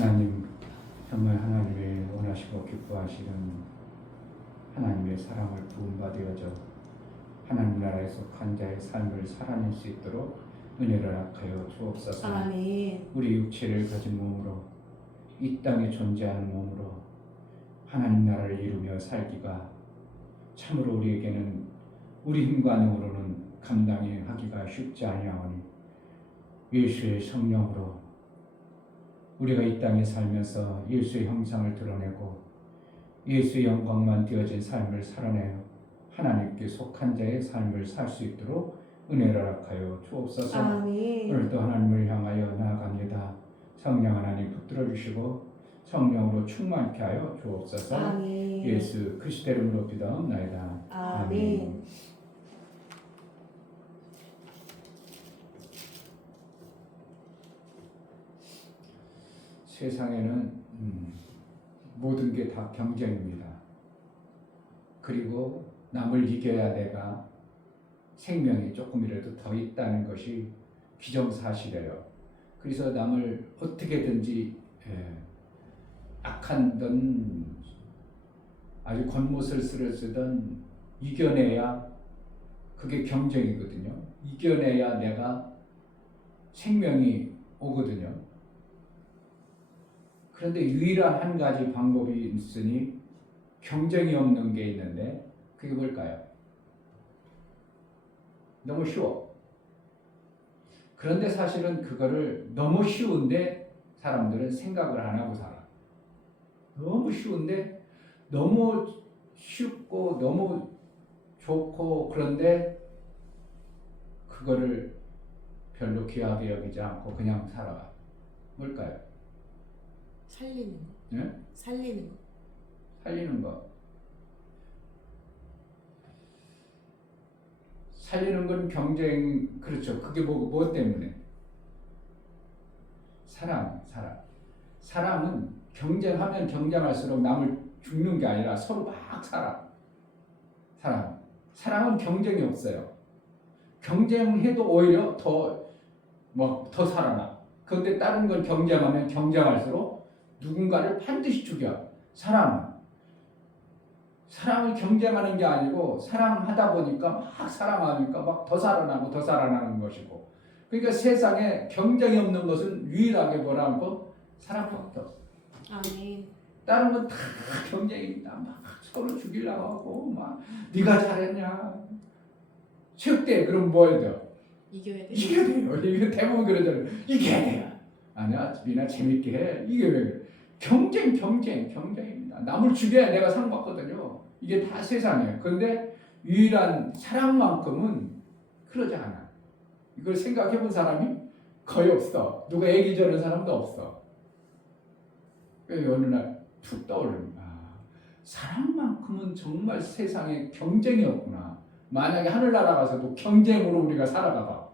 하나님, 정말 하나님의 원하시고 기뻐하시는 하나님의 사랑을 부음받으어져 하나님 나라에 속한 자의 삶을 살아낼 수 있도록 은혜를 허락하여 주옵소서. 아멘. 우리 육체를 가진 몸으로 이 땅에 존재하는 몸으로 하나님 나라를 이루며 살기가 참으로 우리에게는 우리 힘과 능으로는 감당이 하기가 쉽지 아니하오니 예수의 성령으로 우리가 이 땅에 살면서 예수의 형상을 드러내고 예수의 영광만 띄어진 삶을 살아내어 하나님께 속한 자의 삶을 살 수 있도록 은혜를 허락하여 주옵소서. 아멘. 오늘도 하나님을 향하여 나아갑니다. 성령 하나님 붙들어 주시고 성령으로 충만케 하여 주옵소서. 아멘. 예수 그리스도 이름으로 기도하옵나이다. 아멘. 세상에는 모든 게 다 경쟁입니다. 그리고 남을 이겨야 내가 생명이 조금이라도 더 있다는 것이 기정사실이에요. 그래서 남을 어떻게든지 악한든 아주 겉모습을 쓰든 이겨내야 그게 경쟁이거든요. 이겨내야 내가 생명이 오거든요. 그런데 유일한 한 가지 방법이 있으니 경쟁이 없는 게 있는데 그게 뭘까요? 너무 쉬워. 그런데 사실은 그거를 너무 쉬운데 사람들은 생각을 안 하고 살아. 너무 쉬운데 너무 쉽고 너무 좋고 그런데 그거를 별로 귀하게 여기지 않고 그냥 살아가. 뭘까요? 살리는 거. 네? 살리는 거. 살리는 거. 살리는 건 경쟁, 그렇죠. 그게 뭐 때문에? 사랑. 사랑은 경쟁하면 경쟁할수록 남을 죽는 게 아니라 서로 막 살아. 사랑은 경쟁이 없어요. 경쟁해도 오히려 더 살아나. 그런데 다른 건 경쟁하면 경쟁할수록 누군가를 반드시 죽여. 사랑을 경쟁하는 게 아니고 사랑하다 보니까 막 사랑하니까 막 더 살아나는 것이고. 그러니까 세상에 경쟁이 없는 것은 유일하게 뭐라고? 사랑밖에 없어. 아멘. 다른 건 다 경쟁입니다. 막 서로 죽이려고 하고 막 네가 잘했냐. 체육대회 그럼 뭐 해야 돼요? 이겨야 돼. 이겨야 돼요. 이게 대부분 그러잖아요. 이겨야 돼요. 아니야, 미나 재밌게 해. 이게 왜 그래? 경쟁입니다. 남을 죽여야 내가 상 받거든요. 이게 다 세상이에요. 그런데 유일한 사랑만큼은 그러지 않아. 이걸 생각해 본 사람이 거의 없어. 누가 얘기 저는 사람도 없어. 어느 날 툭 떠오르는 거야. 사랑만큼은 정말 세상에 경쟁이 없구나. 만약에 하늘나라 가서도 경쟁으로 우리가 살아가봐.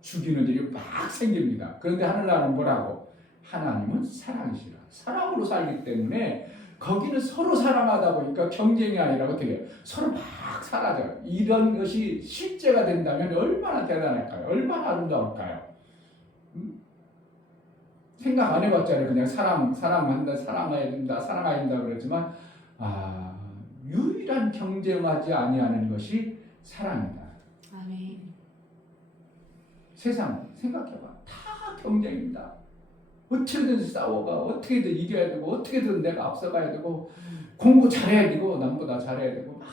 죽이는 일이 막 생깁니다. 그런데 하늘나라는 뭐라고? 하나님은 사랑이시라. 사랑으로 살기 때문에 거기는 서로 사랑하다 보니까 경쟁이 아니라 어떻게 해요? 서로 막 사라져요. 이런 것이 실제가 된다면 얼마나 대단할까요? 얼마나 아름다울까요? 생각 안 해봤잖아요. 그냥 사랑한다, 사랑해야 된다 그러지만 유일한 경쟁하지 아니하는 것이 사랑이다. 아멘. 세상 생각해봐. 다 경쟁입니다. 어떻게든 싸워가, 어떻게든 이겨야 되고, 어떻게든 내가 앞서가야 되고, 공부 잘해야 되고, 남보다 잘해야 되고, 막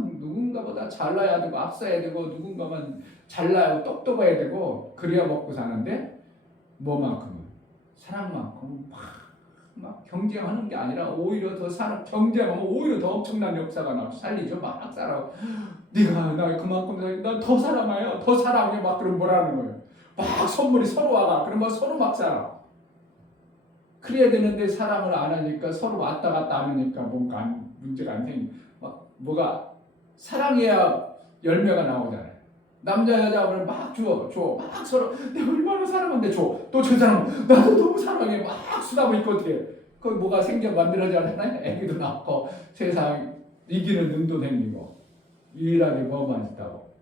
누군가보다 잘나야 되고, 앞서야 되고, 누군가만 잘나야 똑똑해야 되고, 그래야 먹고 사는데 뭐만큼은 사랑만큼은 막 경쟁하는 게 아니라 오히려 더 경쟁하면 오히려 더 엄청난 역사가 나고 살리죠. 막 살아. 네가 나 그만큼 난 더 사랑해요. 더 사랑해. 막 그럼 뭐라는 거예요. 막 선물이 서로 와가. 그러면 서로 막 살아. 그래야 되는데 사랑을 안 하니까 서로 왔다 갔다 하니까 뭔가 문제가 안 생겨. 뭐가 사랑해야 열매가 나오잖아요. 남자 여자를 막 줘. 막 서로 내가 얼마나 사랑하는데 줘. 또 저 사람 나도 너무 사랑해. 막 수다고 있고 어떻게 거기 뭐가 만들어지잖아요. 애기도 낳고 세상 이기는 눈도 생기고 유일하게 뭐만 있다고?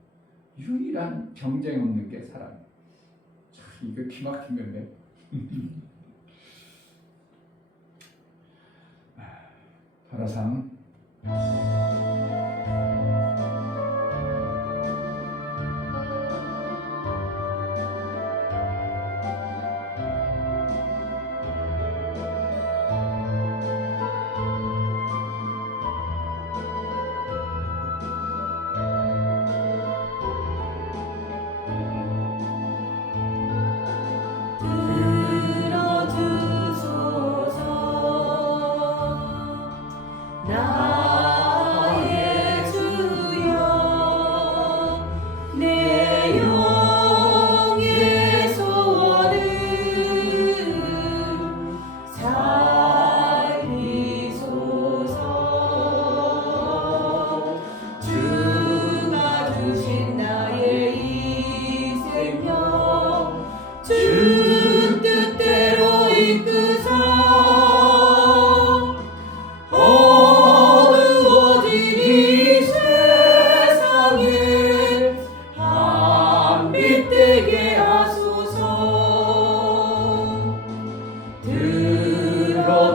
유일한 경쟁 없는 게 사랑이에요. 참 이거 기막힌 건데. 가로상 나의 주여 내 영의 소원을 살리소서. 주가 주신 나의 이 생명 주 뜻대로 이끄사 어두워진 이 세상에 한빛 되게 하소서. 들어주소서.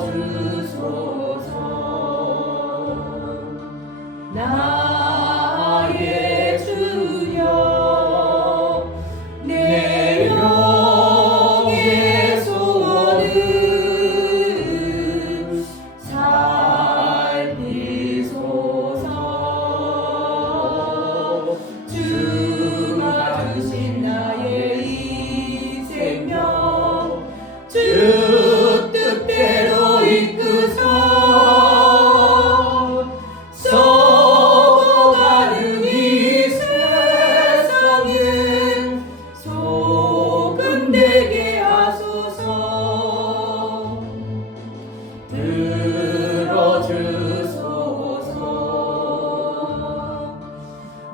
나의 주여 내 영의 소원을 살리소서. 주가 주신 나의 이 생명 주 뜻대로 이끄사 썩어가는 이 세상에 소금 되게 하소서. 들어주소서.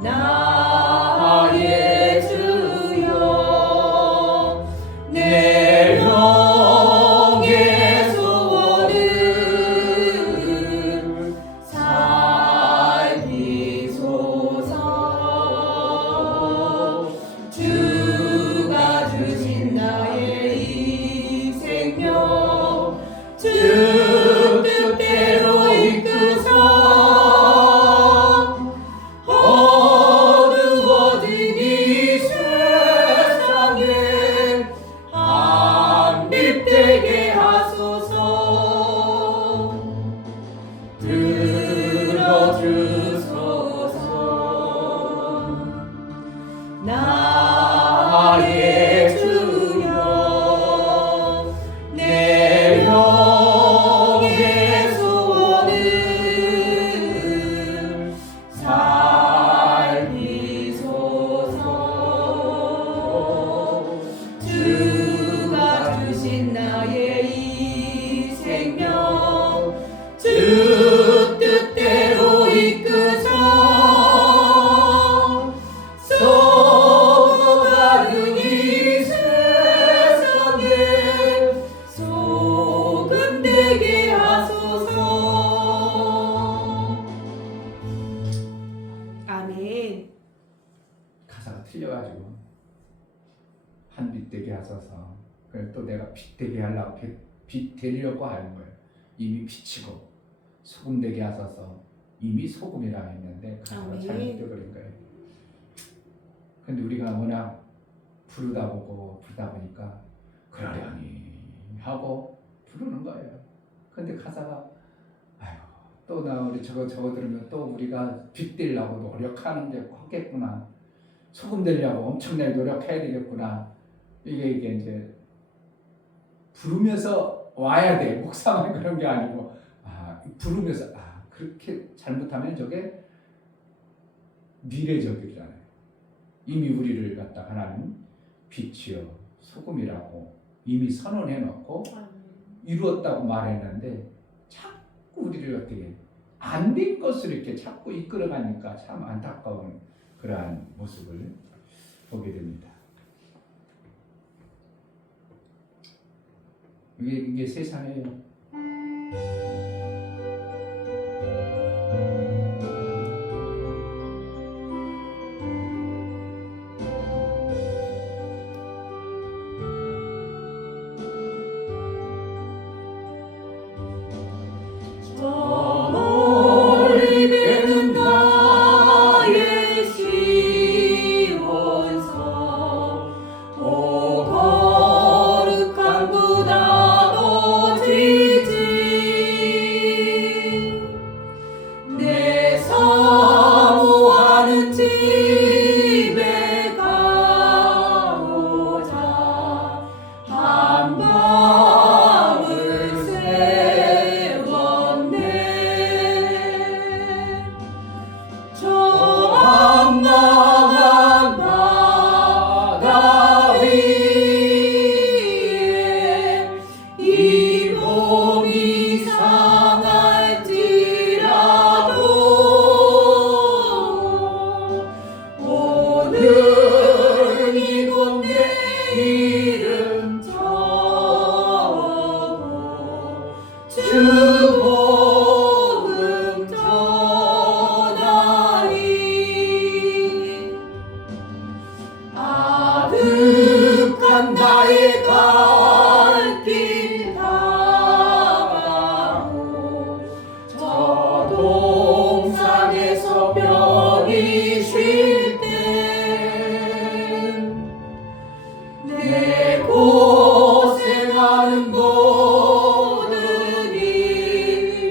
나의 주여 내 영의 소원을 살리소서. 주가 주신 나의 이 생명 주 뜻대로 이끄사 어두워진 이 세상에 한빛 되게 하소서. 들어주소서. 나의 주여 내 영의 소원을 살리소서. 주가 주신 나의 이 생명 주 뜻대로 이끄사 썩어가는 이 세상에 소금 되게 하소서. 아멘. 가사가 틀려가지고 한빛 되게 하소서. 그래서 또 내가 빛 되게 하려고 빛 되려고 하는 거예요. 이미 빛이고 소금 되게 하소서. 이미 소금이라 했는데 가사가 아멘. 잘못되어버린 거예요. 근데 우리가 워낙 부르다 보니까 그러려니 하고 부르는 거예요. 근데 가사가 아이고 또 나 우리 저거 들으면 또 우리가 빛 되려고 노력하는 게 하겠구나. 소금 되려고 엄청나게 노력해야 되겠구나. 이게 이제 부르면서 와야 돼. 묵상은 그런 게 아니고 부르면서 그렇게 잘못하면 저게 미래적이잖아요. 이미 우리를 갖다 하나님 빛이요 소금이라고 이미 선언해 놓고 이루었다고 말했는데 자꾸 우리를 어떻게 안 된 것을 이렇게 자꾸 이끌어가니까 참 안타까운 그러한 모습을 보게 됩니다. 이게 세상이에요. 저 몸이 상할지라도 오늘은 이곳 내일은 저곳 주 복음 전하리 아득한 나의 갈길 다가고 저 동산에서 편히 쉴 때 내 고생하는 모든 일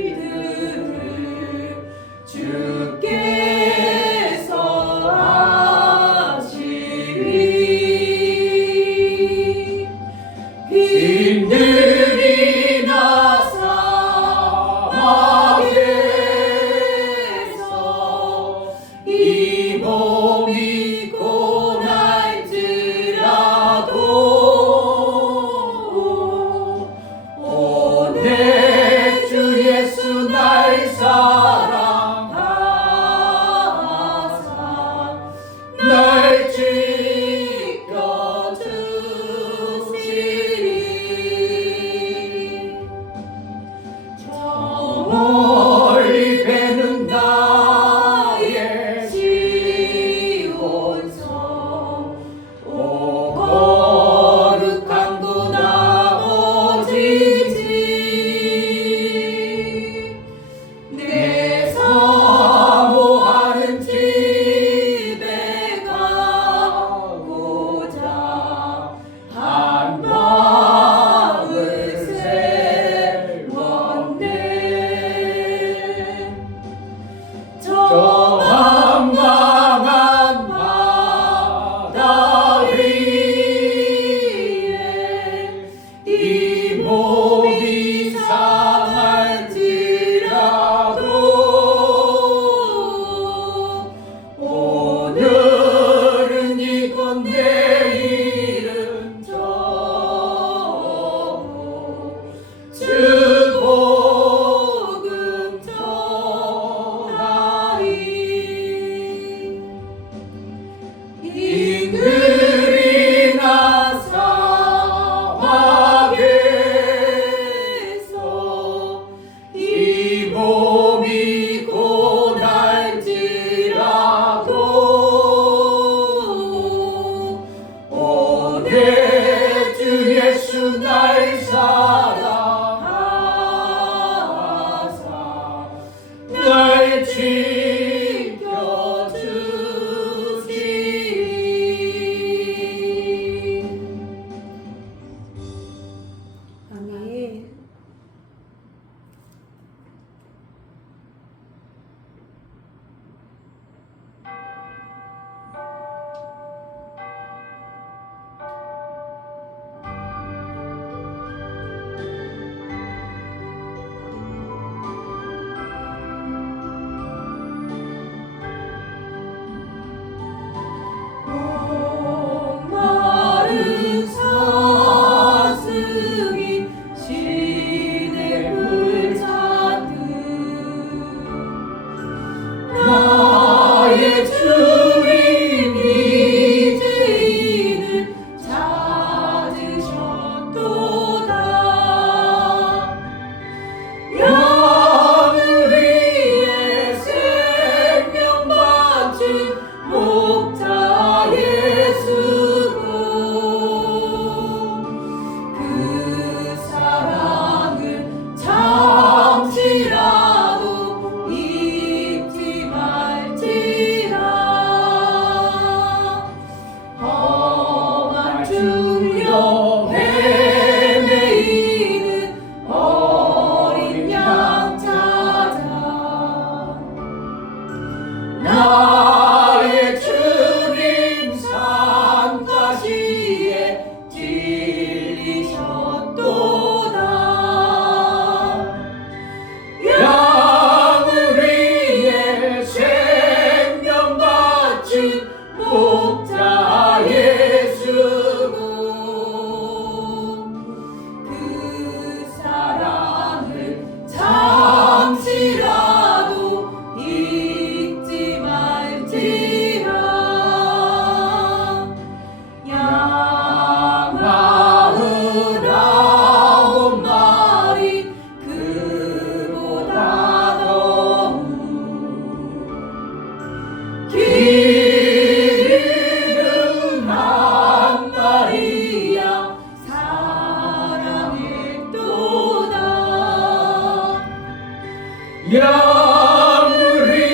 양우리의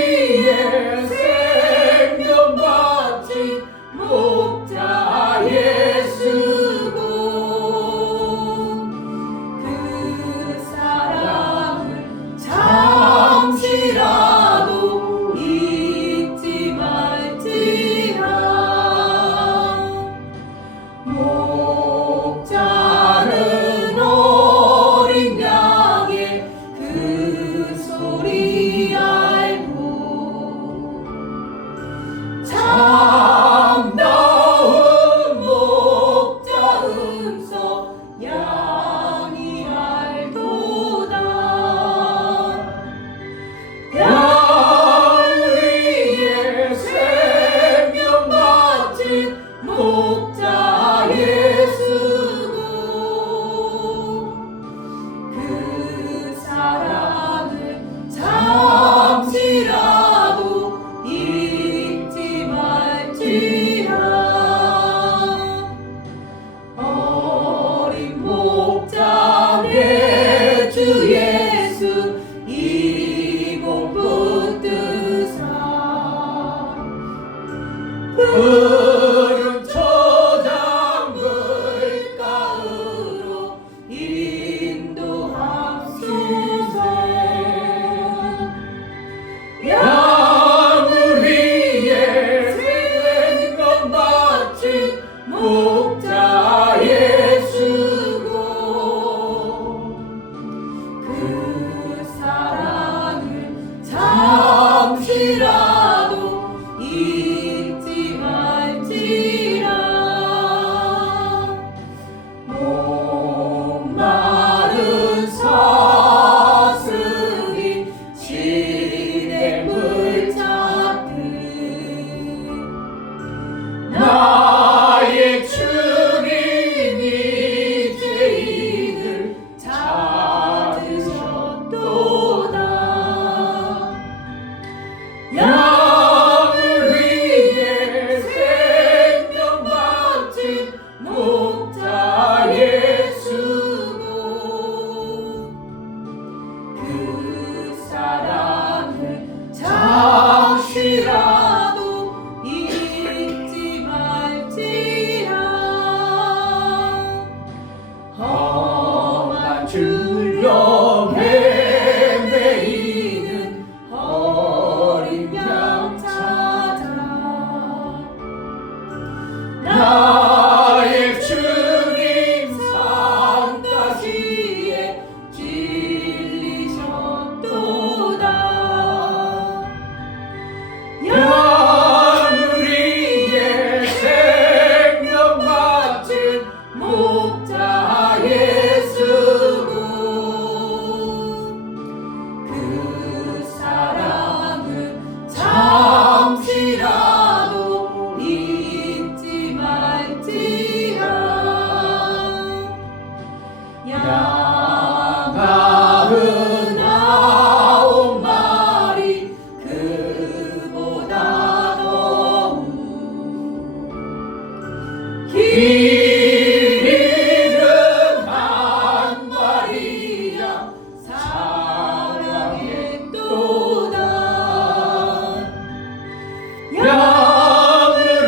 생명 바친 목자 예수고 그 사랑을 잠시라도 잊지 말지라. 목자는 어린 양의 그 소리 알고 참다운 목자 음성 양이 알도다. 양우리의 생명 바친 목자 예수고 그 사랑을 잠시라도 잊지 말지라. 어린 목자 내 주 예수 이 몸 붙드사 푸른 초장을 가으로 인도하소서. 양우리의 생명 바친 목자 예수고 그 사랑을 잠시라도 잊지 말지라. 목마른 사슴이 시냇물 찾듯 나의 주님이 죄인을 찾으셨도다. 양우리의 생명 바친 목자 예수고 그 사랑을 잠시라도 잊지 말지라. 험한 주려 헤매이는 어린 양 찾아 나의 주님 산다시에 진리셨도다. 양우리의 생명 바친 목자 예수고 그 사랑을 잠시라도 잊지 말지라. 양은 아홉 마리 그보다 더욱 길 잃은 한 마리 양 사랑했도다.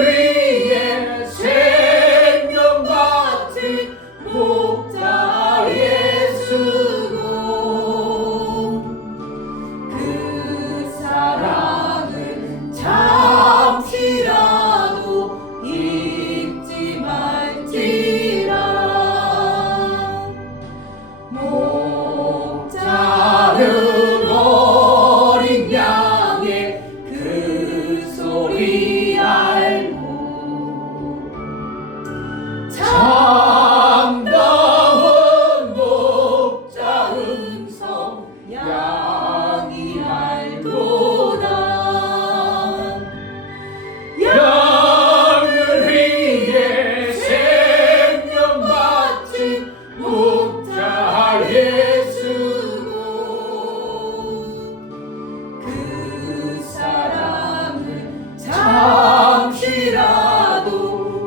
양우리의 생명 바친 목자 예수고 그 사랑을 잠시라도 잊지 말지라. 목자는 어린 양의 그 소리 알고 참다운 목자 음성 양이 알도다. 양우리의 생명 바친 목자 예수고 그 사랑을 잠시라도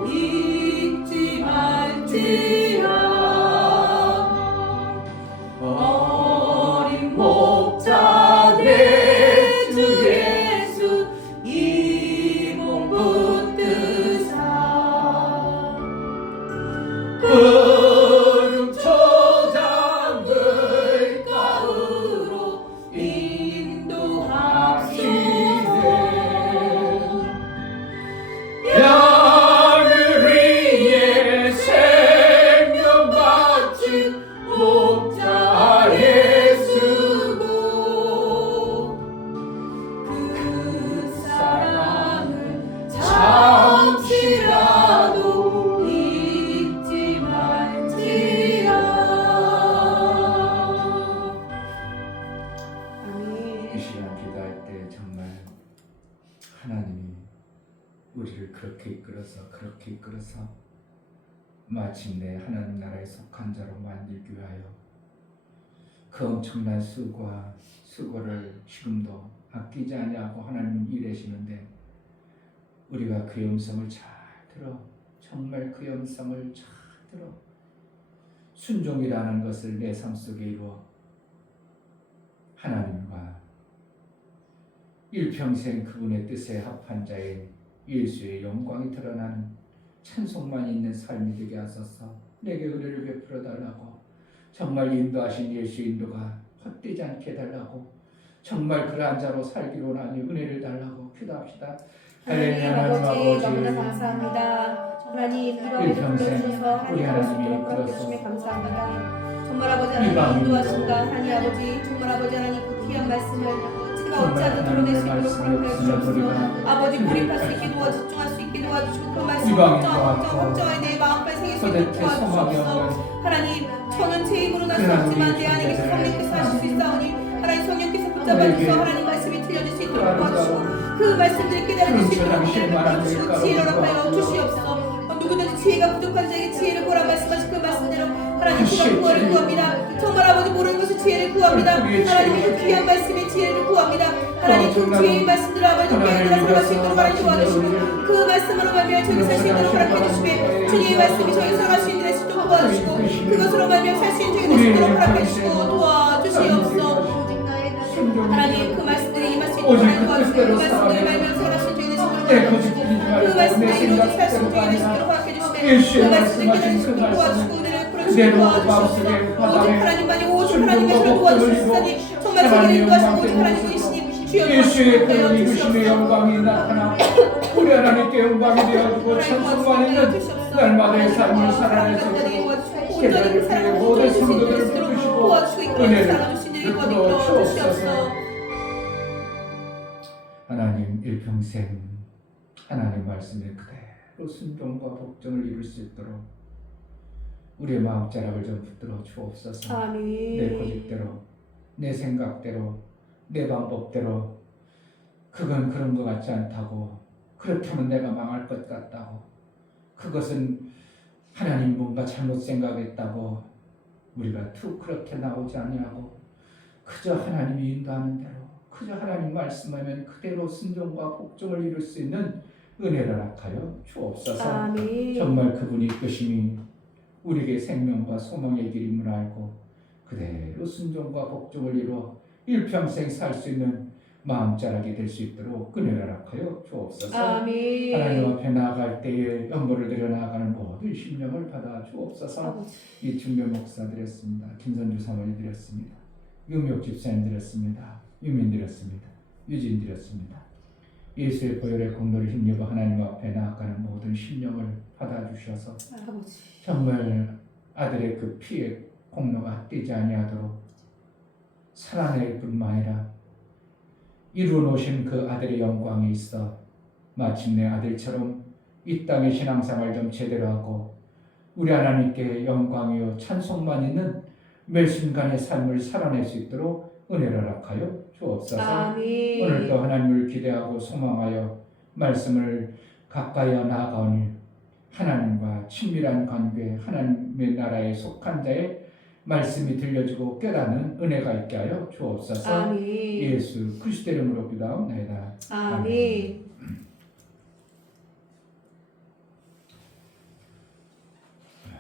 잊지 말지라. 어린 목자 우리를 그렇게 이끌어서 마침내 하나님 나라에 속한 자로 만들기 위하여 그 엄청난 수고를 지금도 아끼지 아니하고 하나님은 일하시는데 우리가 그의 음성을 잘 들어 정말 그의 음성을 잘 들어 순종이라는 것을 내 삶 속에 이루어 하나님과 일평생 그분의 뜻에 합한 자의 예수의 영광이 드러나는 찬송만 있는 삶이 되게 하소서. 내게 은혜를 베풀어 달라고 정말 인도하신 예수 인도가 헛되지 않게 해달라고 정말 그러한 자로 살기로 하니 은혜를 달라고 기도합시다. 하나님 아버지 너무나 감사합니다. 하나님 이방에도 불러주셔서 하나님 아버지 그렇게 감사합니다. 정말 아버지 하나님 인도하신다. 하나님 아버지 정말 아버지 하나님 그 귀한 말씀을 제가 어찌하든 드러낼 수 있도록 허락하시옵소서. 아버지 몰입할 수 있게 도와 집중할 수 있게 도와주시고 그 말씀 걱정하에 내 마음과 생일 수 있도록 도와주시옵소서. 하나님 저는 제 힘으로 날 수 없지만 내 안에 계신 성령께서 하실 수 있사오니 하나님 성령께서 붙잡아주셔서 하나님 말씀이 들려줄 수 있도록 도와주시고 그 말씀들을 깨달을 수 있도록 도와주시고 지혜를 허락하여 주시옵소서. 누구든지 지혜가 부족한 자에게 지혜를 보라 말씀하신 그 말씀대로 하나님 지혜를 구합니다. 정말 아버지 모르는 것을 지혜를 구합니다. 하나님의 그 귀한 말씀에 지혜를 구합니다. 하나님 그 지혜의 말씀대로 아버지 교회들아 살아갈 수 있도록 하나님 도와주시고 그 말씀으로 말미암아 저희 살 수 있도록 허락해 주시며 주님의 말씀이 저희 살아갈 수 있는 데서 좀 도와주시고 그것으로 말미암아 살 수 있는 저희 되시 있도록 허락해 주시고 도와주시옵소서. 하나님 그 말씀들이 임할 수 있도록 하나님 도와주시고 그 말씀들을 말미암아 살아갈 수 있는 저희 되시 있도록 허락해 주시고 그 말씀들이 이루어져 살 수 있는 저희 되시 있도록 허락해 주시며 그 말씀들을 깨달을 수 있도록 도와주시고 은혜를 풀어주시고 도와주시옵소서. 오직 하나님만이 오직 하나님의 저를 도와주시사니 정말 세계를 인도하시고 오직 하나님이시니 주여 예수의 그 이끄심의 영광이 나타나 우리 하나님께 영광이 되어주고 찬송만 있는 날마다의 삶을 살아내시고 깨달을 모든 성도들을 부르시고 은혜를 베풀어 주옵소서. 하나님 일평생 하나님 말씀에 그대로 순종과 복종을 이룰 수 있도록 우리의 마음자락을 좀 붙들어 주옵소서. 아멘. 내 고집대로 내 생각대로 내 방법대로 그건 그런 것 같지 않다고 그렇게 하면 내가 망할 것 같다고 그것은 하나님 뭔가 잘못 생각했다고 우리가 툭 그렇게 나오지 아니하고 그저 하나님이 인도하는 대로 그저 하나님 말씀하면 그대로 순종과 복종을 이룰 수 있는 은혜를 허락하여 주옵소서. 아멘. 정말 그분이 이끄심이 우리에게 생명과 소망의 길임을 알고 그대로 순종과 복종을 이루어 일평생 살 수 있는 마음자락이 될 수 있도록 은혜를 허락하여 주옵소서. 아멘. 하나님 앞에 나아갈 때에 연보를 드려 나아가는 모든 심령을 받아 주옵소서. 이충배 목사 드렸습니다. 김선주 사모님 드렸습니다. 유미옥 집사님 드렸습니다. 유민 드렸습니다. 유진 드렸습니다. 예수의 보혈의 공로를 힘입어 하나님 앞에 나아가는 모든 심령을 받아주셔서 정말 아들의 그 피의 공로가 떼지 아니하도록 살아낼 뿐만 아니라 이루어 놓으신 그 아들의 영광이 있어 마침내 아들처럼 이 땅의 신앙생활 좀 제대로 하고 우리 하나님께 영광이요 찬송만 있는 매 순간의 삶을 살아낼 수 있도록 은혜를 허락하여 주옵소서. 아멘. 오늘도 하나님을 기대하고 소망하여 말씀을 가까이 나아가오니 하나님과 친밀한 관계 하나님의 나라에 속한 자의 말씀이 들려주고 깨닫는 은혜가 있게 하여 주옵소서. 아멘. 예수 그리스도 이름으로 기도하옵나이다. 아멘.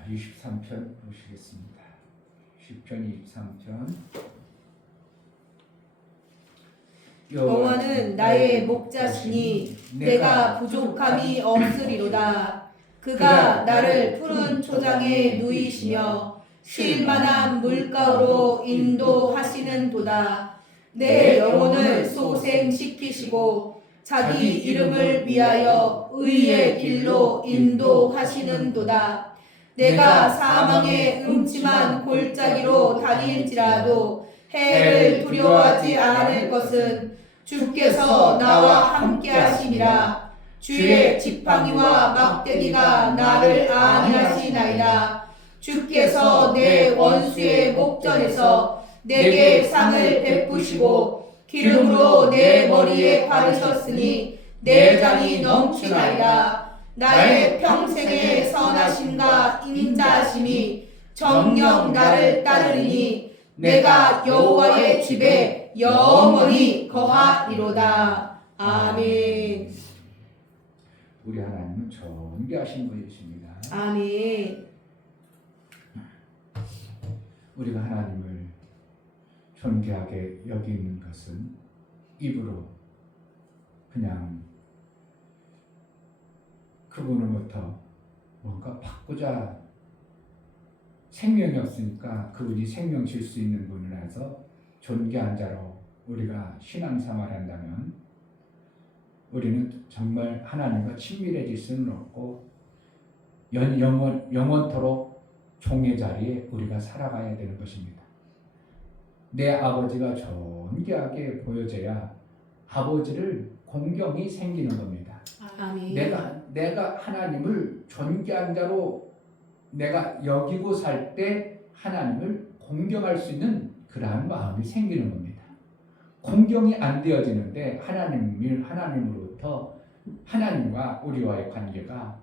23편 보시겠습니다. 10편 23편. 여호와는 나의 목자시니 내가 부족함이 없으리로다. 그가 나를 푸른 초장에 누이시며 쉴 만한 물가로 인도하시는도다. 내 영혼을 소생시키시고 자기 이름을 위하여 의의 길로 인도하시는도다. 내가 사망의 음침한 골짜기로 다닐지라도 해를 두려워하지 않을 것은 주께서 나와 함께 하심이라. 주의 지팡이와 막대기가 나를 안위하시나이다. 주께서 내 원수의 목전에서 내게 상을 베푸시고 기름으로 내 머리에 바르셨으니 내 잔이 넘치나이다. 나의 평생의 선하심과 인자하심이 정녕 나를 따르리니 내가 여호와의 집에 영원히 거하리로다. 아멘. 우리 하나님은 존귀하신 분이십니다. 아멘. 우리가 하나님을 존귀하게 여기는 것은 입으로 그냥 그분으로부터 뭔가 받고자, 생명이 없으니까 그분이 생명 줄 수 있는 분을 해서 존귀한 자로 우리가 신앙생활 한다면 우리는 정말 하나님과 친밀해질 수는 없고 영원토록 종의 자리에 우리가 살아가야 되는 것입니다. 내 아버지가 존귀하게 보여져야 아버지를 공경이 생기는 겁니다. 아멘. 내가 하나님을 존귀한 자로 내가 여기고 살 때 하나님을 공경할 수 있는 그러한 마음이 생기는 겁니다. 공경이 안 되어지는데 하나님으로부터 하나님과 우리와의 관계가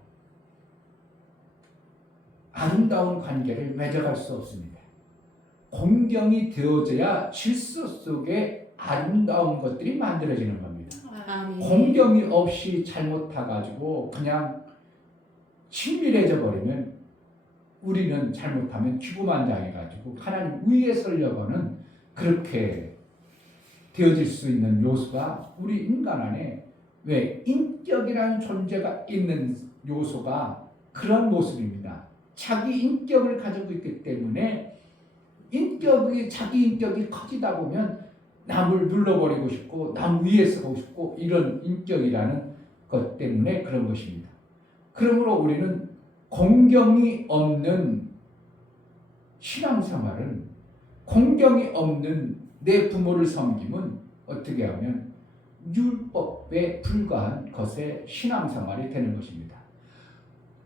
아름다운 관계를 맺어갈 수 없습니다. 공경이 되어져야 질서 속에 아름다운 것들이 만들어지는 겁니다. 아멘. 공경이 없이 잘못해가지고 그냥 친밀해져 버리면 우리는 잘못하면 기고만장해가지고 하나님 위에 서려고는 그렇게 되어질 수 있는 요소가 우리 인간 안에, 왜 인격이라는 존재가 있는 요소가 그런 모습입니다. 자기 인격을 가지고 있기 때문에 자기 인격이 커지다 보면 남을 눌러버리고 싶고 남 위에 서고 싶고 이런 인격이라는 것 때문에 그런 것입니다. 그러므로 우리는 공경이 없는 신앙생활은, 공경이 없는 내 부모를 섬김은 어떻게 하면 율법에 불과한 것의 신앙생활이 되는 것입니다.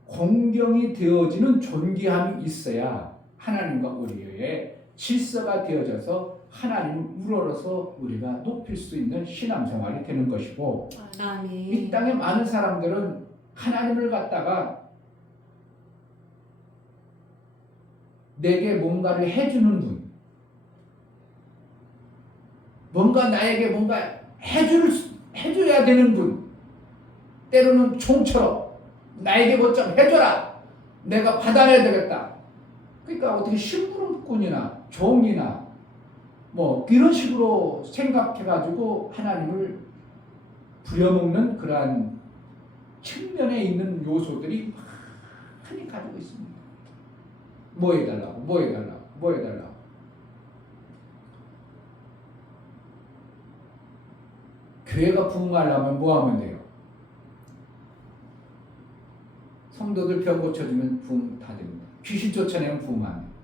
공경이 되어지는 존귀함이 있어야 하나님과 우리의 질서가 되어져서 하나님을 우러러서 우리가 높일 수 있는 신앙생활이 되는 것이고, 아멘. 이 땅에 많은 사람들은 하나님을 갖다가 내게 뭔가를 해주는 분, 뭔가 나에게 뭔가 해줘야 되는 분, 때로는 종처럼 나에게 뭐 좀 해줘라, 내가 받아내야 되겠다. 그러니까 어떻게 심부름꾼이나 종이나 뭐 이런 식으로 생각해가지고 하나님을 부려먹는 그러한 측면에 있는 요소들이 많이 가지고 있습니다. 뭐 해달라고. 교회가 부흥하려면 뭐 하면 돼요? 성도들 병 고쳐주면 부흥 다 됩니다. 귀신 쫓아내면 부흥 안 돼요.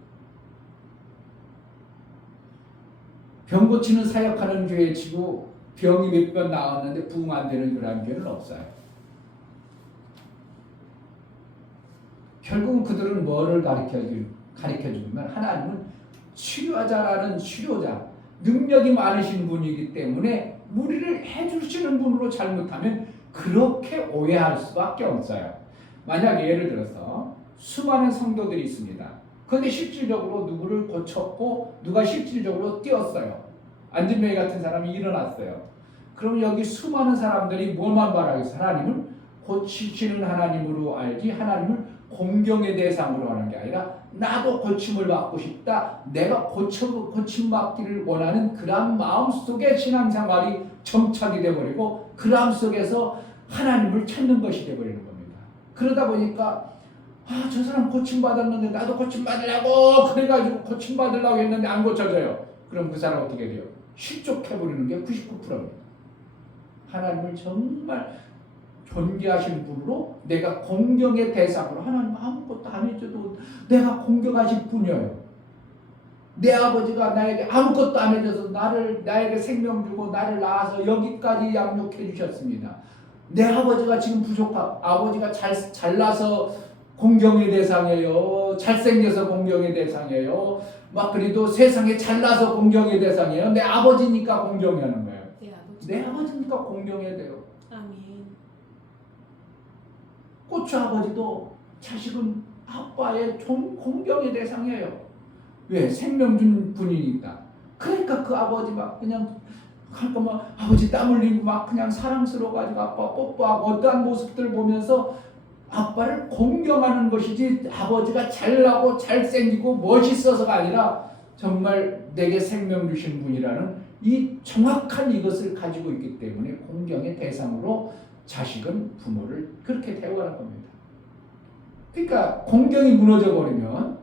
병 고치는 사역하는 교회 치고 병이 몇 번 나왔는데 부흥 안 되는 그런 교회는 없어요. 결국은 그들은 뭐를 가르쳐주면 하나님은 치료자라는 치료자, 능력이 많으신 분이기 때문에 우리를 해주시는 분으로 잘못하면 그렇게 오해할 수밖에 없어요. 만약에 예를 들어서 수많은 성도들이 있습니다. 그런데 실질적으로 누구를 고쳤고 누가 실질적으로 뛰었어요. 안진뱅이 같은 사람이 일어났어요. 그럼 여기 수많은 사람들이 뭐만 바라겠어요? 하나님을 고치시는 하나님으로 알지 하나님을 공경의 대상으로 하는 게 아니라 나도 고침을 받고 싶다, 내가 고침받기를 원하는 그런 마음 속에 신앙생활이 정착이 되어버리고 그 마음 속에서 하나님을 찾는 것이 되어버리는 겁니다. 그러다 보니까 저 사람 고침받았는데 나도 고침받으려고 그래가지고 고침받으려고 했는데 안 고쳐져요. 그럼 그 사람 어떻게 돼요? 실족해버리는 게 99%입니다. 하나님을 정말 존귀하신 분으로 내가 공경의 대상으로, 하나님 아무것도 안 해줘도 내가 공경하신 분이에요. 내 아버지가 나에게 아무것도 안 해줘서 나에게 생명 주고 나를 낳아서 여기까지 양육해 주셨습니다. 내 아버지가 지금 아버지가 잘나서 공경의 대상이에요. 잘생겨서 공경의 대상이에요. 막 그래도 세상에 잘나서 공경의 대상이에요. 내 아버지니까 공경하는 거예요. 내 아버지니까 공경해야 돼요. 아멘. 고추 아버지도 자식은 아빠의 공경의 대상이에요. 왜? 생명 준 분이니까. 그러니까 그 아버지 막 그냥 잠깐만 아버지 땀 흘리고 막 그냥 사랑스러워가지고 아빠 뽀뽀하고 어떠한 모습들 보면서 아빠를 공경하는 것이지, 아버지가 잘나고 잘생기고 멋있어서가 아니라 정말 내게 생명 주신 분이라는 이 정확한 이것을 가지고 있기 때문에 공경의 대상으로 자식은 부모를 그렇게 대우하는 겁니다. 그러니까 공경이 무너져 버리면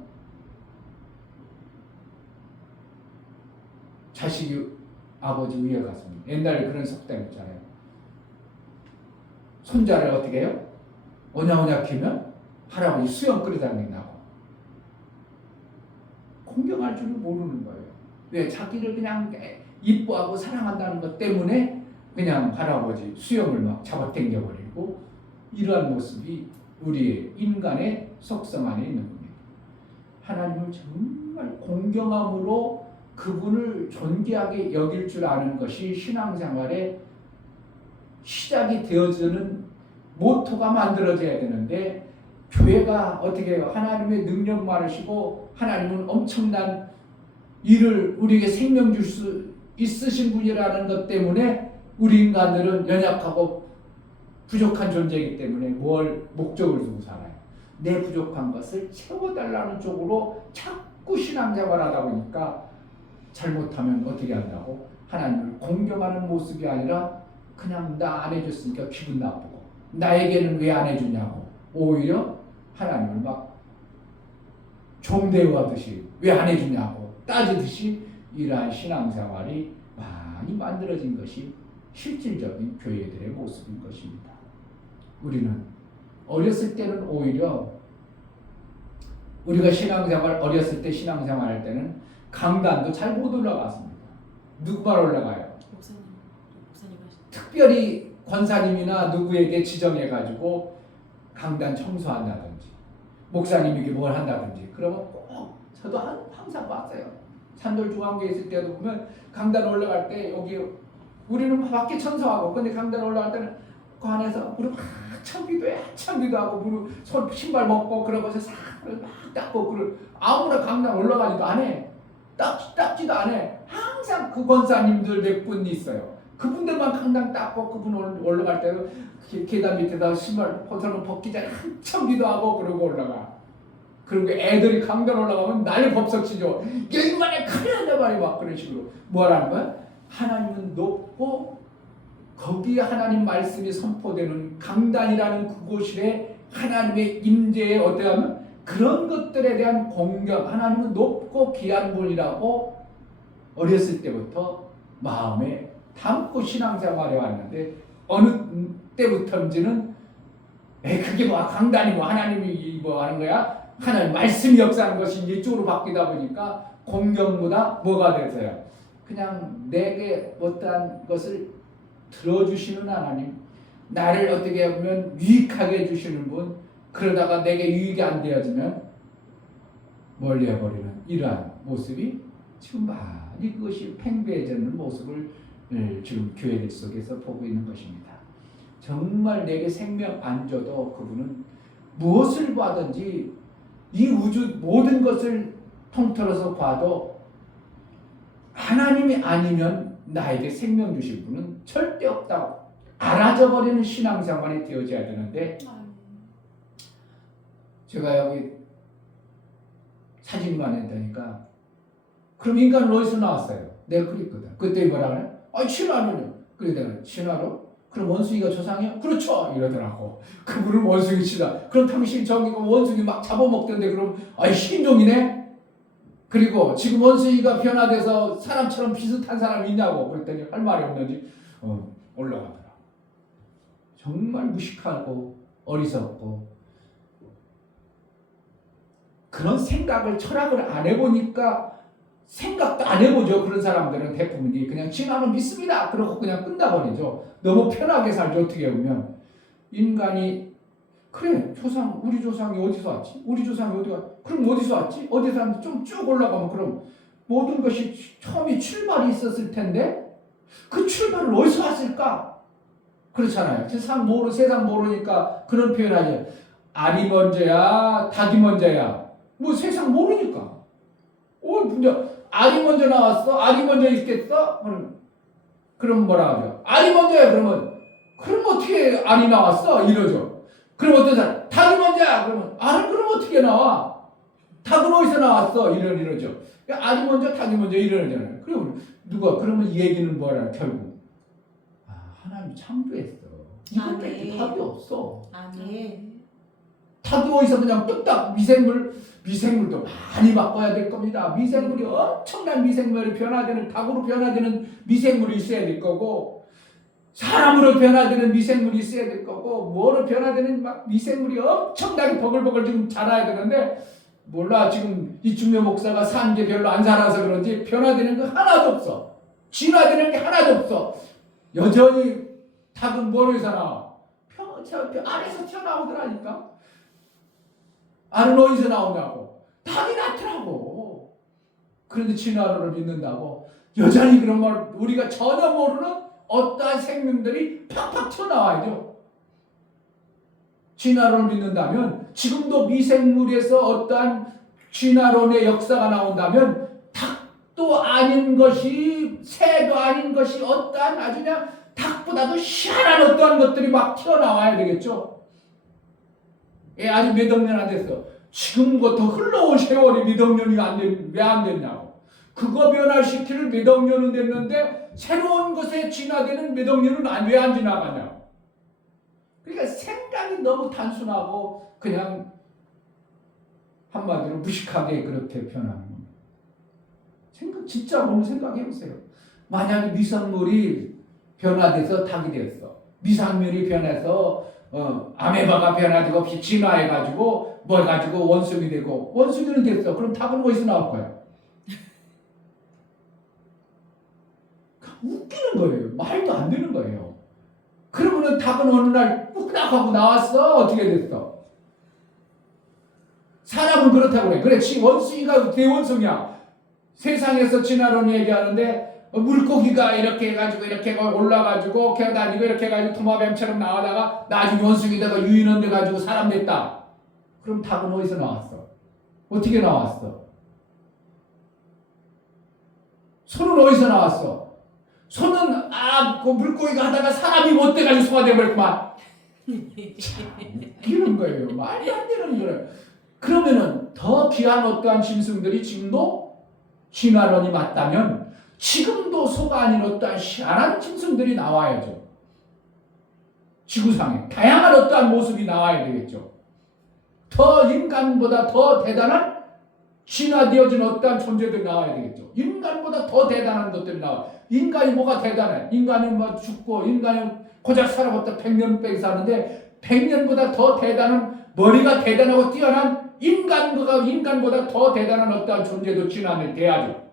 자식이 아버지 위에 갔습니다. 옛날에 그런 속담 있잖아요. 손자를 어떻게 해요? 오냐오냐 키면 할아버지 수염 끌어당긴다고. 공경할 줄을 모르는 거예요. 왜? 자기를 그냥 이뻐하고 사랑한다는 것 때문에 그냥 할아버지 수염을 막 잡아당겨버리고, 이러한 모습이 우리의 인간의 속성 안에 있는 겁니다. 하나님을 정말 공경함으로 그분을 존귀하게 여길 줄 아는 것이 신앙생활의 시작이 되어지는 모토가 만들어져야 되는데, 교회가 어떻게 해요? 하나님의 능력 많으시고 하나님은 엄청난 일을 우리에게 생명 줄 수 있으신 분이라는 것 때문에 우리 인간들은 연약하고 부족한 존재이기 때문에 뭘 목적을 두고 살아요? 내 부족한 것을 채워달라는 쪽으로 자꾸 신앙생활 하다 보니까 잘못하면 어떻게 한다고? 하나님을 공경하는 모습이 아니라 그냥 나 안 해줬으니까 기분 나쁘고, 나에게는 왜 안 해주냐고, 오히려 하나님을 막 종대우하듯이 왜 안 해주냐고 따지듯이 이러한 신앙생활이 많이 만들어진 것이 실질적인 교회들의 모습인 것입니다. 우리는 어렸을 때는 오히려 우리가 어렸을 때 신앙생활 할 때는 강단도 잘 못 올라갔습니다. 누구만 올라가요? 목사님 특별히 권사님이나 누구에게 지정해가지고 강단 청소한다든지 목사님에게 뭘 한다든지 그러면 꼭 저도 항상 봤어요. 산돌 중앙교회 있을 때도 보면 강단 올라갈 때 여기 우리는 밖에 청소하고, 근데 강단 올라갈 때는 그 안에서 무릎 한참 기도하고 무릎 신발 벗고 그러고서 싹 막 닦고, 아무나 강단 올라가지도 안 해. 닦지도 안 해. 항상 그 권사님들 몇 분 있어요. 그분들만 강당 닦고, 그분 올라갈 때도 계단 밑에다 신발 벗기 전에 한참 기도하고 그러고 올라가. 그리고 애들이 강단 올라가면 난리 법석치죠. 여기만에 큰일 난다 말이 막 그런 식으로. 뭐라는 거야? 하나님은 높고 거기에 하나님 말씀이 선포되는 강단이라는 그곳에 하나님의 임재에 어떻게 하면 그런 것들에 대한 공경, 하나님은 높고 귀한 분이라고 어렸을 때부터 마음에 담고 신앙생활에 왔는데, 어느 때부터인지는 그게 뭐 강단이 뭐 하나님이 뭐 하는 거야? 하나님 말씀이 역사하는 것이 이쪽으로 바뀌다 보니까 공경보다 뭐가 되세요? 그냥 내게 어떠한 것을 들어주시는 하나님, 나를 어떻게 보면 유익하게 해주시는 분, 그러다가 내게 유익이 안 되어지면 멀리해버리는 이러한 모습이 지금 많이 그것이 팽배해지는 모습을 지금 교회들 속에서 보고 있는 것입니다. 정말 내게 생명 안 줘도 그분은 무엇을 봐든지 이 우주 모든 것을 통틀어서 봐도 하나님이 아니면 나에게 생명 주실 분은 절대 없다고 알아져버리는 신앙생활이 되어져야 되는데, 제가 여기 사진만 했다니까 그럼 인간은 어디서 나왔어요? 내가 그랬거든. 그때 뭐라 그래? 신화는요. 그래 내가 신화로? 그럼 원숭이가 조상이야? 그렇죠! 이러더라고. 그분은 원숭이 치다. 그럼 당신 저기 원숭이 막 잡아먹던데 그럼 신종이네? 그리고 지금 원숭이가 변화돼서 사람처럼 비슷한 사람이 있냐고 그랬더니 할 말이 없는지 올라가더라. 정말 무식하고 어리석고, 그런 생각을 철학을 안 해보니까, 생각도 안 해보죠. 그런 사람들은 대부분이 그냥 진화는 믿습니다 그러고 그냥 끝나버리죠. 너무 편하게 살죠. 어떻게 보면 인간이 그래 우리 조상이 어디서 왔지? 우리 조상이 어디 왔지? 그럼 어디서 왔지? 어디서 왔는지 좀 쭉 올라가면 그럼 모든 것이 처음에 출발이 있었을 텐데 그 출발을 어디서 왔을까? 그렇잖아요. 세상 모르니까 그런 표현하죠. 알이 먼저야, 닭이 먼저야. 뭐 세상 모르니까. 근데 알이 먼저 나왔어? 알이 먼저 있겠어? 그럼 뭐라 하죠? 알이 먼저야. 그럼 어떻게 알이 나왔어? 이러죠. 그럼 어떤 사람 닭이 먼저야. 그러면 알은 그럼 어떻게 나와? 닭은 어디서 나왔어? 이러죠. 알이 먼저, 닭이 먼저 이러잖아요. 그러면 이 얘기는 뭐라 결국 하나님 창조했어. 이것밖에 답이 없어. 아멘. 닭이 어디서 그냥 뚝딱 미생물도 많이 바꿔야 될 겁니다. 미생물이 엄청난 미생물이 닭으로 변화되는 미생물이 있어야 될 거고, 사람으로 변화되는 미생물이 있어야 될 거고, 뭐로 변화되는 미생물이 엄청나게 버글버글 지금 자라야 되는데, 몰라, 지금 이충묘 목사가 산 게 별로 안 살아서 그런지 변화되는 거 하나도 없어. 진화되는 게 하나도 없어. 여전히 닭은 뭐로서 나와? 알에서 튀어나오더라니까. 알은 어디서 나오냐고? 닭이 낳더라고. 그런데 진화론을 믿는다고 여전히 그런 걸 우리가 전혀 모르는 어떠한 생명들이 팍팍 튀어나와야죠. 진화론을 믿는다면 지금도 미생물에서 어떠한 진화론의 역사가 나온다면 닭도 아닌 것이 새도 아닌 것이 어떠한 아주 그냥 닭보다도 희한한 어떠한 것들이 막 튀어나와야 되겠죠. 아직 몇 억 년 안 됐어. 지금부터 흘러온 세월이 몇 억 년이 왜 안 됐냐고. 그거 변화시킬 몇 억 년은 됐는데 새로운 것에 진화되는 몇 억 년은 왜 안 지나가냐고. 그러니까 생각이 너무 단순하고 그냥 한마디로 무식하게 그렇게 변하는 겁니다. 진짜 너무 생각해 보세요. 만약에 미생물이 변화돼서 닭이 됐어. 미생물이 변해서 아메바가 변화되고 진화해가지고 뭐 가지고 원숭이 되고 원숭이는 됐어. 그럼 닭은 어디서 나올 거야? 웃기는 거예요. 말도 안 되는 거예요. 그러면은 닭은 어느 날 뚝딱 하고 나왔어. 어떻게 됐어? 사람은 그렇다고 그래. 그래, 원숭이가 대원숭이야. 세상에서 진화론 얘기하는데 물고기가 이렇게 해가지고 이렇게 올라가지고 기어다니고 이렇게 해가지고 도마뱀처럼 나오다가 나중에 원숭이다가 유인원 돼가지고 사람 됐다. 그럼 닭은 어디서 나왔어? 어떻게 나왔어? 소는 어디서 나왔어? 소는 그 물고기가 하다가 사람이 못 돼가지고 소가 돼버렸구만. 웃기는 거예요. 말도 안 되는 거예요. 그러면은 더 귀한 어떠한 짐승들이 지금도 진화론이 맞다면 지금도 소가 아닌 어떠한 희한한 짐승들이 나와야죠. 지구상에 다양한 어떠한 모습이 나와야 되겠죠. 더 인간보다 더 대단한 진화되어진 어떠한 존재들이 나와야 되겠죠. 인간보다 더 대단한 것들이 나와. 인간이 뭐가 대단해? 인간이 뭐 죽고 인간이 고작 살아봤다 100년 사는데 100년보다 더 대단한 머리가 대단하고 뛰어난 인간보다 더 대단한 어떠한 존재도 진화를 돼야죠.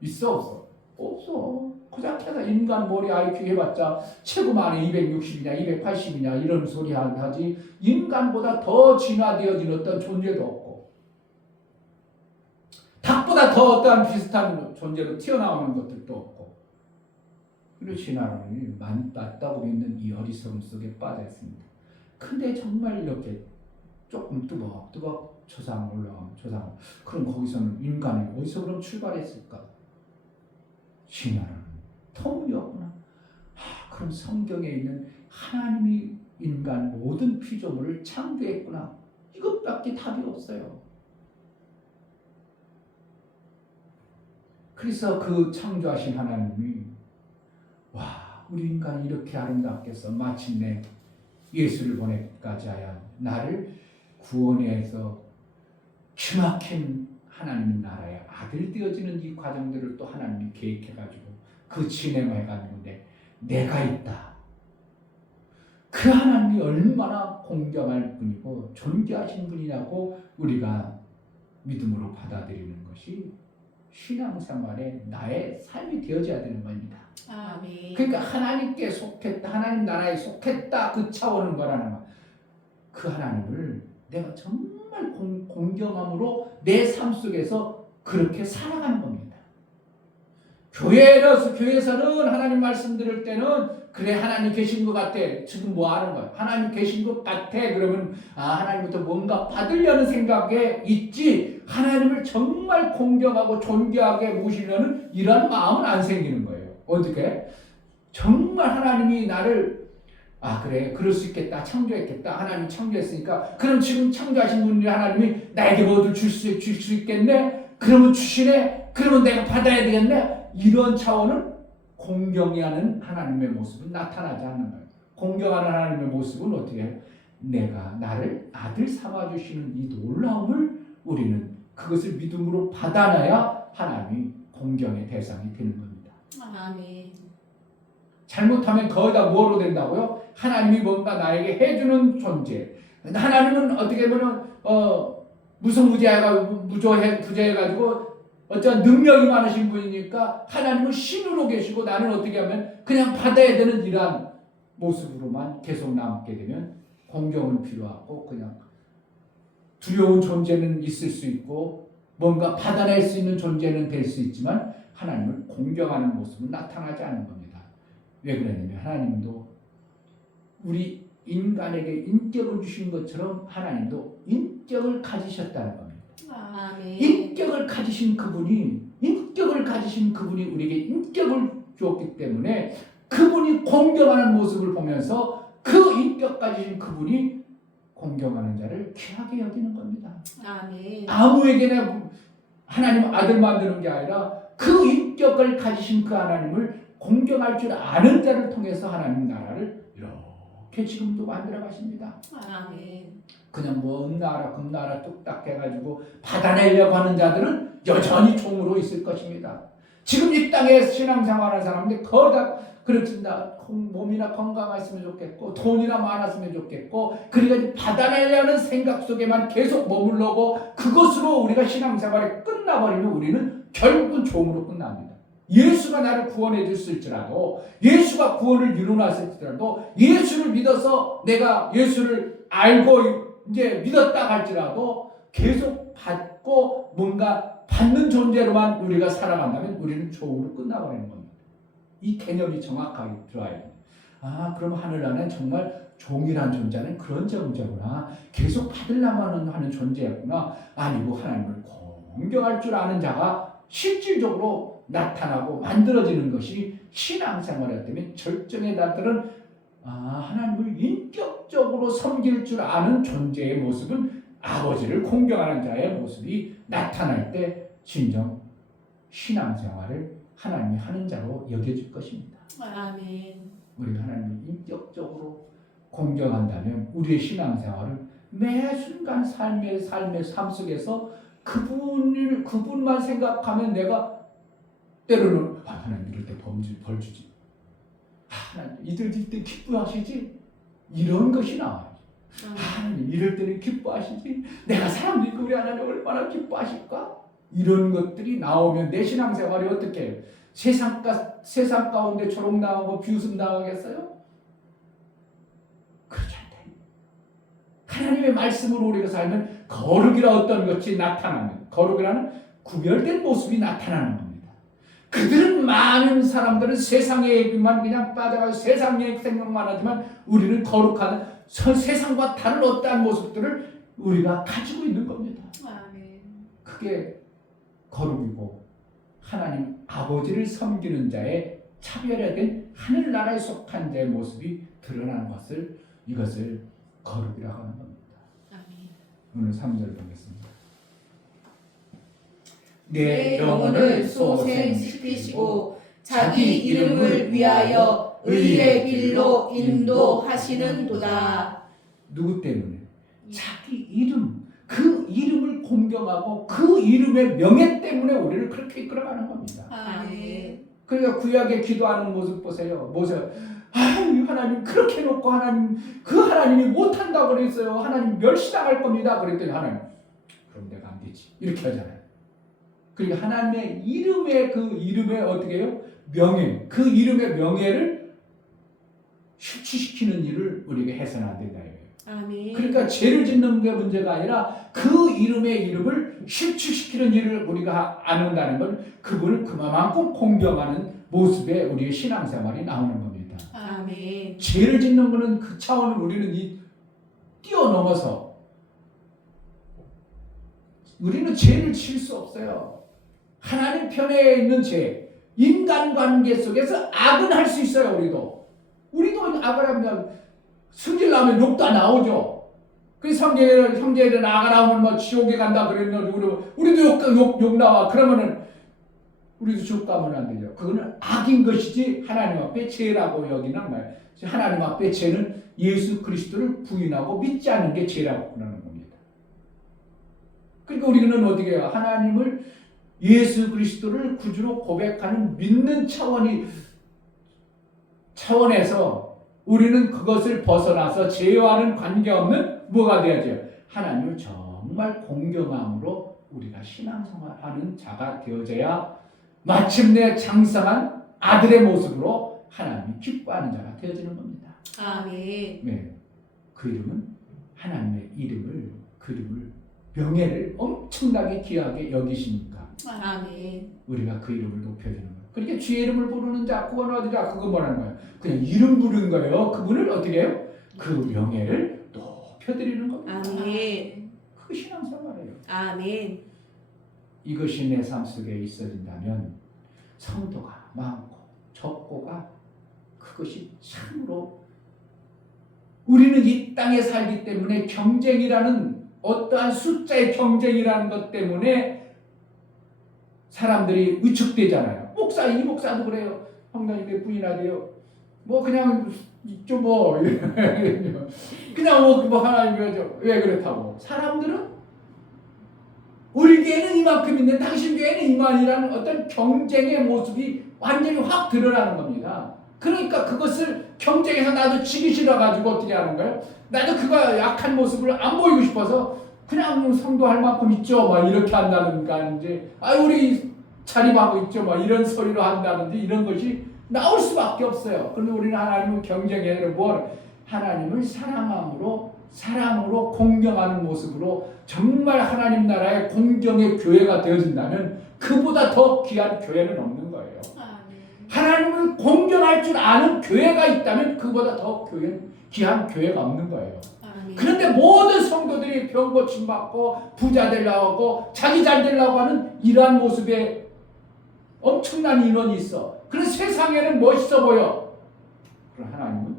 있어 없어? 없어. 고작 해서 인간 머리 IQ 해봤자 최고만에 260이냐 280이냐 이런 소리 하지 인간보다 더 진화되어진 어떤 존재도 없고 닭보다 더 어떠한 비슷한 존재로 튀어나오는 것들도 없고 그리고 진화론이 맞다고 믿는 이 어리석음 속에 빠져 있습니다. 근데 정말 이렇게 조금 뜨벅뜨벅 조상 올라가면 조상 그럼 거기서는 인간이 어디서 그럼 출발했을까? 진화론 터무니없구나. 그럼 성경에 있는 하나님이 인간 모든 피조물을 창조했구나. 이것밖에 답이 없어요. 그래서 그 창조하신 하나님이 우리 인간이 이렇게 아름답겠어. 마침내 예수를 보내기까지 하여 나를 구원해서 기막힌 하나님 나라의 아들 되어지는 이 과정들을 또 하나님이 계획해가지고 그 진행해가지고 내가 있다. 그 하나님이 얼마나 공경할 분이고 존귀하신 분이냐고 우리가 믿음으로 받아들이는 것이 신앙생활에 나의 삶이 되어져야 되는 겁니다. 아멘. 그러니까 하나님께 속했다, 하나님 나라에 속했다 그 차원인 거라는 말. 그 하나님을 내가 정말 공경함으로 내 삶 속에서 그렇게 살아가는 겁니다. 교회에서는 하나님 말씀 들을 때는 그래 하나님 계신 것 같아. 지금 뭐 하는 거야? 하나님 계신 것 같아. 그러면 하나님부터 뭔가 받으려는 생각에 있지 하나님을 정말 공경하고 존귀하게 모시려는 이런 마음은 안 생기는 거예요. 어떻게? 정말 하나님이 나를 그래 그럴 수 있겠다. 창조했겠다. 하나님 창조했으니까 그럼 지금 창조하신 분이 하나님이 나에게 뭐를 줄 수 있겠네? 그러면 주시네? 그러면 내가 받아야 되겠네? 이런 차원은 공경하는 하나님의 모습은 나타나지 않는 거예요. 공경하는 하나님의 모습은 어떻게 해요? 내가 나를 아들 삼아주시는 이 놀라움을 우리는 그것을 믿음으로 받아놔야 하나님이 공경의 대상이 되는 겁니다. 아멘. 잘못하면 거의 다 뭐로 된다고요? 하나님이 뭔가 나에게 해주는 존재. 하나님은 어떻게 보면 부재해가지고 어떤 능력이 많으신 분이니까 하나님은 신으로 계시고 나는 어떻게 하면 그냥 받아야 되는 이러한 모습으로만 계속 남게 되면 공경은 필요하고 그냥 두려운 존재는 있을 수 있고 뭔가 받아낼 수 있는 존재는 될 수 있지만 하나님을 공경하는 모습은 나타나지 않는 겁니다. 왜 그러냐면 하나님도 우리 인간에게 인격을 주신 것처럼 하나님도 인격을 가지셨다는 겁니다. 아멘. 인격을 가지신 그분이 우리에게 인격을 주었기 때문에 그분이 공경하는 모습을 보면서 그 인격 가지신 그분이 공경하는 자를 귀하게 여기는 겁니다. 아멘. 아무에게나 하나님 아들 만드는 게 아니라 그 인격을 가지신 그 하나님을 공경할 줄 아는 자를 통해서 하나님 나라를 이렇게 지금도 만들어 가십니다. 아멘. 그냥 뭐 은나라 금나라 뚝딱 해가지고 받아내려고 하는 자들은 여전히 종으로 있을 것입니다. 지금 이 땅에 신앙생활하는 사람들 거의 다 그렇습니다. 몸이나 건강했으면 좋겠고 돈이나 많았으면 좋겠고 그러니까 받아내려는 생각 속에만 계속 머물러고 그것으로 우리가 신앙생활이 끝나버리면 우리는 결국은 종으로 끝납니다. 예수가 나를 구원해 줬을지라도 예수가 구원을 이루어놨을지라도 예수를 믿어서 내가 예수를 알고 이제 믿었다 할지라도 계속 받고 뭔가 받는 존재로만 우리가 살아간다면 우리는 종으로 끝나버리는 겁니다. 이 개념이 정확하게 들어야 됩니다. 그럼 하늘나라는 정말 종이란 존재는 그런 존재구나. 계속 받으려면 하는 존재였구나. 아니고 하나님을 공경할 줄 아는 자가 실질적으로 나타나고 만들어지는 것이 신앙생활이었다면 절정의 자들은 하나님을 인격적으로 섬길 줄 아는 존재의 모습은 아버지를 공경하는 자의 모습이 나타날 때 진정 신앙생활을 하나님이 하는 자로 여겨질 것입니다. 아멘. 우리가 하나님을 인격적으로 공경한다면 우리의 신앙생활은 매 순간 삶 속에서 그분만 생각하면 내가 때로는 하나님 이럴 때 벌 주지. 하나님 이럴 때 기뻐하시지. 이런 것이 나와요. 하나님 이럴 때는 기뻐하시지. 내가 사람들이 우리 하나님 얼마나 기뻐하실까? 이런 것들이 나오면 내 신앙생활이 어떻게 해요? 세상 가운데 조롱당하고 비웃음당하겠어요? 그렇지 않다. 하나님의 말씀으로 우리가 살면 거룩이라 어떤 것이 나타나면 거룩이라는 구별된 모습이 나타나는 겁니다. 그들은 많은 사람들은 세상의 얘기만 그냥 빠져가지고 세상 얘기 생각만 하지만 우리는 거룩한 세상과 다른 어떠한 모습들을 우리가 가지고 있는 겁니다. 아멘. 그게 거룩이고 하나님 아버지를 섬기는 자의 차별화된 하늘나라에 속한 자의 모습이 드러나는 이것을 거룩이라고 하는 겁니다. 아멘. 오늘 3절 보겠습니다. 내 영혼을 소생시키시고 자기 이름을 위하여 의의 길로 인도하시는도다. 누구 때문에? 자기 이름, 그 이름을 공경하고 그 이름의 명예 때문에 우리를 그렇게 이끌어가는 겁니다. 아멘. 그러니까 구약에 기도하는 모습 보세요. 하나님 그렇게 해놓고 그 하나님이 못한다고 그랬어요. 하나님 멸시당할 겁니다. 그랬더니 하나님 그럼 내가 안 되지. 이렇게 하잖아요. 그러니까 하나님의 그 이름의 어떻게 해요? 명예, 그 이름의 명예를 실추시키는 일을 우리가 해서는 안 된다 이거예요. 아멘. 그러니까 죄를 짓는 게 문제가 아니라 그 이름의 이름을 실추시키는 일을 우리가 안 한다는 건 그분을 그만큼 공경하는 모습에 우리의 신앙생활이 나오는 겁니다. 아멘. 죄를 짓는 거는 그 차원을 우리는 뛰어넘어서 우리는 죄를 지을 수 없어요. 하나님 편에 있는 죄, 인간관계 속에서 악은 할 수 있어요. 우리도 악을 하면 승질 나면 욕도 나오죠. 그 형제들은 악을 하면 뭐 지옥에 간다 그랬는데 우리도 욕 나와. 그러면은 우리도 지옥 가면 안 되죠. 그거는 악인 것이지 하나님 앞에 죄라고 여기는 말. 하나님 앞에 죄는 예수 그리스도를 부인하고 믿지 않는 게 죄라고 그러는 겁니다. 그러니까 우리는 어떻게 해요? 하나님을 예수 그리스도를 구주로 고백하는 믿는 차원에서 우리는 그것을 벗어나서 죄와는 관계없는 뭐가 되어야죠? 하나님을 정말 공경함으로 우리가 신앙생활하는 자가 되어져야 마침내 장성한 아들의 모습으로 하나님이 기뻐하는 자가 되어지는 겁니다. 아멘. 네, 그 이름은 하나님의 명예를 엄청나게 귀하게 여기시니까 아멘. 우리가 그 이름을 높여주는 거예요. 그러니까 주의 이름을 부르는 자, 그건 어디다? 그건 뭐라는 거예요? 그냥 이름 부르는 거예요. 그분을 어떻게 해요? 그 명예를 높여드리는 겁니다. 아멘. 그게 신앙생활이에요. 아멘. 이것이 내 삶 속에 있어진다면 성도가 많고 적고가 그것이 참으로 우리는 이 땅에 살기 때문에 경쟁이라는 어떠한 숫자의 경쟁이라는 것 때문에 사람들이 위축되잖아요. 이 목사도 그래요. 성당이 몇 분이나 돼요. 뭐 그냥 있죠 뭐 그냥 뭐 하나님 왜 그렇다고. 사람들은 우리 교회는 이만큼 있는데 당신 교회는 이만이라는 어떤 경쟁의 모습이 완전히 확 드러나는 겁니다. 그러니까 그것을 경쟁에서 나도 지기 싫어가지고 어떻게 하는 거예요? 나도 그거 약한 모습을 안 보이고 싶어서 그냥 성도할 만큼 있죠 막 이렇게 한다든가 이제 우리 자립하고 있죠 막 이런 소리로 한다든지 이런 것이 나올 수밖에 없어요. 그런데 우리는 하나님을 경쟁해야 하나님을 사랑으로 공경하는 모습으로 정말 하나님 나라의 공경의 교회가 되어진다면 그보다 더 귀한 교회는 없는 거예요. 하나님을 공경할 줄 아는 교회가 있다면 그보다 더 귀한 교회가 없는 거예요. 그런데 모든 성도들이 병 고침 받고 부자 되려고 하고 자기 잘 되려고 하는 이러한 모습에 엄청난 인원이 있어. 그런 세상에는 멋있어 보여. 그럼 하나님은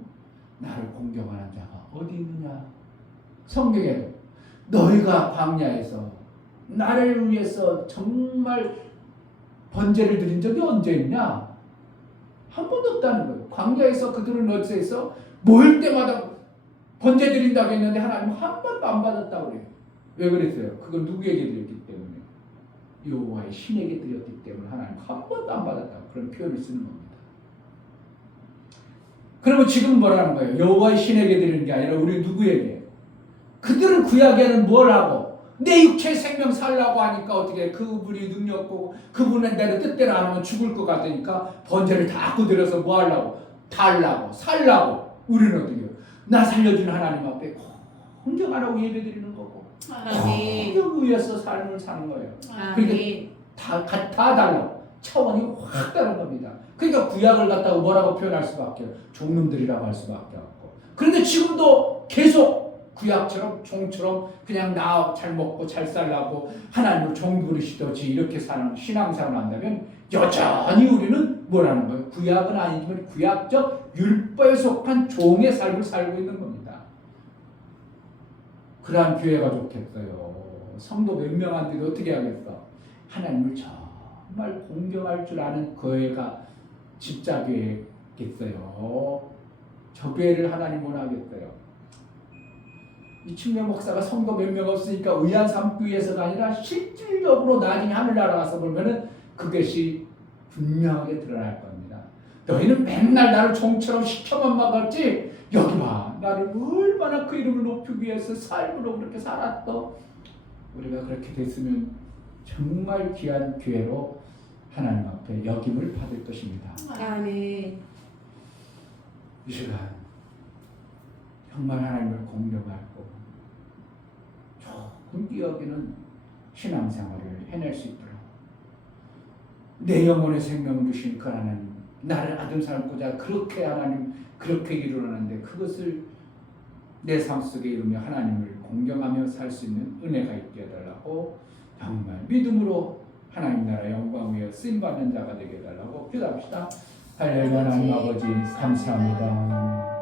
나를 공경하는 자가 어디 있느냐? 성경에도 너희가 광야에서 나를 위해서 정말 번제를 드린 적이 언제 있냐? 한 번도 없다는 거예요. 광야에서 그들은 어디서 모일 때마다 번제 드린다고 했는데 하나님 한 번도 안 받았다고 그래요. 왜 그랬어요? 그건 누구에게 드렸기 때문에 여호와의 신에게 드렸기 때문에 하나님 한 번도 안 받았다고 그런 표현을 쓰는 겁니다. 그러면 지금 뭐라는 거예요? 여호와의 신에게 드리는 게 아니라 우리 누구에게? 그들은 구약에는 뭘 하고 내 육체 생명 살라고 하니까 어떻게 그분이 능력 보고 그분은 내 뜻대로 안 하면 죽을 것 같으니까 번제를 다 꾸들여서 뭐 하려고? 달라고 살라고. 우리는 어떻게 해요? 나 살려주는 하나님 앞에 공경하라고 예배드리는 거고 공경 위해서 삶을 사는 거예요. 그러니까 다 달라고 차원이 확 다른 겁니다. 그러니까 구약을 갖다가 뭐라고 표현할 수밖에 없어요. 종놈들이라고 할 수밖에 없고. 그런데 지금도 계속 구약처럼 종처럼 그냥 나 잘 먹고 잘 살라고 하나님을 종부르시듯이 이렇게 사는 신앙생활을 한다면 여전히 우리는 뭐라는 거예요? 구약은 아니지만 구약적 율법에 속한 종의 삶을 살고 있는 겁니다. 그러한 교회가 좋겠어요. 성도 몇 명한테도 어떻게 하겠어? 하나님을 정말 공경할 줄 아는 교회가 집자교회겠어요. 저 교회를 하나님 원하겠어요. 이충녀 목사가 성도 몇 명 없으니까 의한 삼기 위해서가 아니라 실질적으로 나중에 하늘나라 가서 보면은 그것이 분명하게 드러날 겁니다. 너희는 맨날 나를 종처럼 시켜만 막았지 여기 봐 나를 얼마나 그 이름을 높이기 위해서 삶으로 그렇게 살았어. 우리가 그렇게 됐으면 정말 귀한 교회로 하나님 앞에 여김을 받을 것입니다. 아멘. 이 시간 정말 하나님을 공경하고 조금 뛰어기는 신앙생활을 해낼 수 있도록 내 영혼의 생명 주신 그 하나님, 나를 아들 삼고자 그렇게 하나님 그렇게 이루었는데 그것을 내 삶 속에 이루며 하나님을 공경하며 살 수 있는 은혜가 있게 해달라고 정말 믿음으로 하나님 나라 영광 위에 쓰임받는 자가 되게 해달라고 기도합시다. 할렐루야. 하나님 아버지 감사합니다.